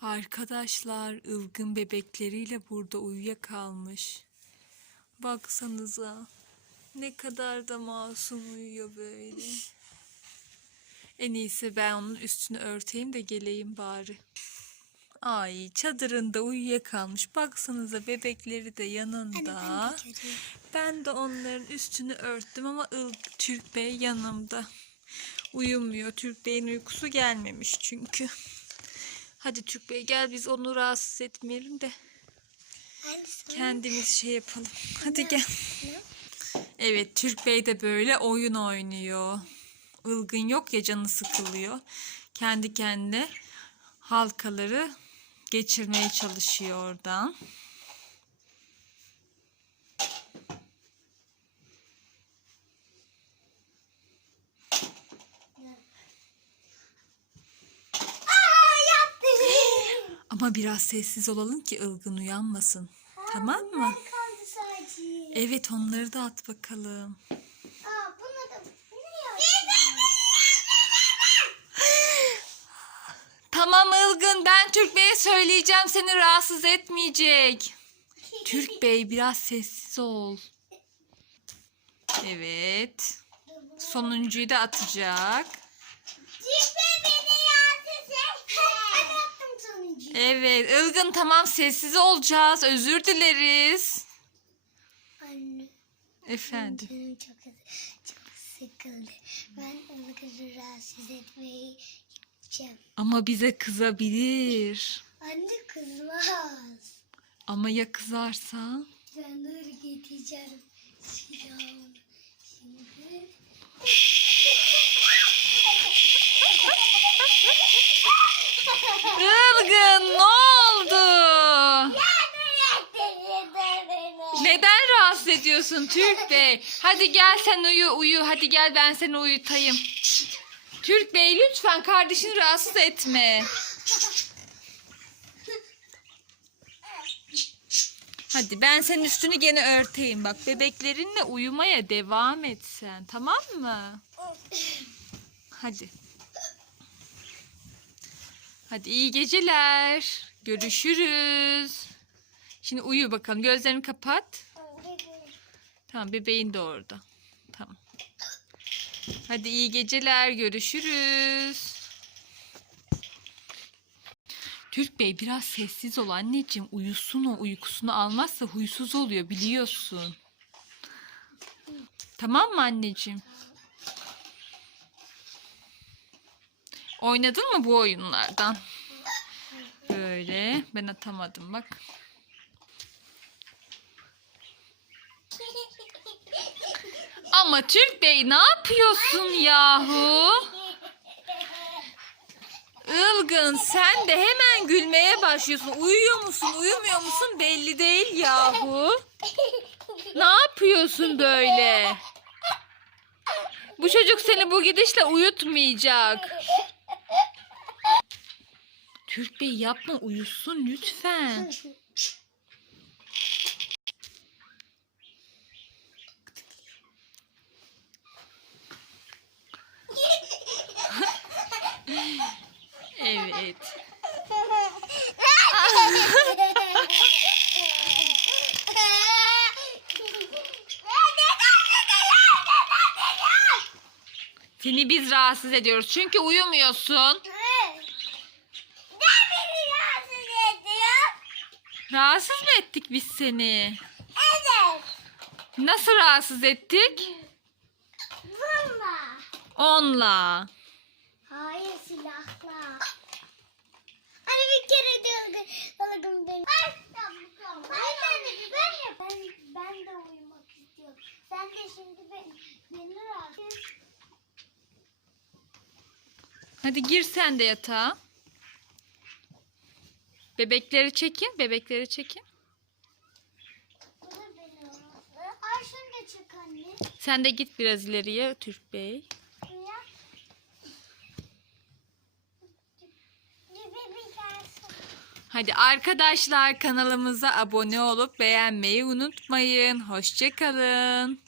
Arkadaşlar ılgın bebekleriyle burada uyuyakalmış. Baksanıza ne kadar da masum uyuyor böyle. En iyisi ben onun üstünü örteyim de geleyim bari. Ay çadırında uyuyakalmış. Baksanıza bebekleri de yanında. Ben de onların üstünü örttüm ama Il Türk Bey yanımda. Uyumuyor. Türk Bey'in uykusu gelmemiş çünkü. Hadi Türk Bey gel biz onu rahatsız etmeyelim de kendimiz şey yapalım. Hadi gel. Evet Türk Bey de böyle oyun oynuyor. Ilgın yok ya canı sıkılıyor. Kendi kendine halkaları geçirmeye çalışıyor oradan. Ama biraz sessiz olalım ki ılgın uyanmasın. Tamam mı? kaldı sadece. Evet onları da at bakalım. Aa, bunu da ne yaptın? Tamam Ilgın ben Türk Bey'e söyleyeceğim seni rahatsız etmeyecek. Türk Bey biraz sessiz ol. Evet. Sonuncuyu da atacak. Ciddi beni rahatsız etme. Ben attım sonuncuyu. Evet Ilgın tamam sessiz olacağız. Özür dileriz. Anne. Efendim. Canım çok, çok sıkıldı. Ben onu kızı rahatsız gideceğim. Ama bize kızabilir. Anne kızmaz. Ama ya kızarsa? Ben getireceğim. Silahımı. Şimdi. Ilgın ne oldu? Neden rahatsız ediyorsun Türk Bey? Hadi gel sen uyu uyu. Hadi gel ben seni uyutayım. Türk Bey lütfen kardeşini rahatsız etme. Hadi ben senin üstünü gene örteyim. Bak bebeklerinle uyumaya devam et sen. Tamam mı? Hadi. Hadi iyi geceler. Görüşürüz. Şimdi uyu bakalım. Gözlerini kapat. Tamam bebeğin de orada. Tamam. Hadi iyi geceler. Görüşürüz. Türk Bey biraz sessiz ol anneciğim. Uyusun o uykusunu almazsa huysuz oluyor biliyorsun. Tamam mı anneciğim? Oynadın mı bu oyunlardan? Böyle. Ben atamadım bak. Ama Türk Bey ne yapıyorsun yahu? Ilgın sen de hemen gülmeye başlıyorsun. Uyuyor musun, uyumuyor musun belli değil yahu. Ne yapıyorsun böyle? Bu çocuk seni bu gidişle uyutmayacak. Türk Bey yapma uyusun lütfen. Evet. Seni biz rahatsız ediyoruz çünkü uyumuyorsun. Rahatsız mı ettik biz seni? Evet. Nasıl rahatsız ettik? Bununla. Onla. Hayır silahla. Hani bir kere de alırım beni. Ben ben ben ben ben de uyumak istiyorum. Sen de şimdi ben, beni rahatsız. Hadi gir sen de yatağa. Bebekleri çekin, bebekleri çekin. Beni. Ay. Sen de git biraz ileriye Türk Bey. Ya. Gibi bir tanesi. Hadi arkadaşlar kanalımıza abone olup beğenmeyi unutmayın. Hoşçakalın.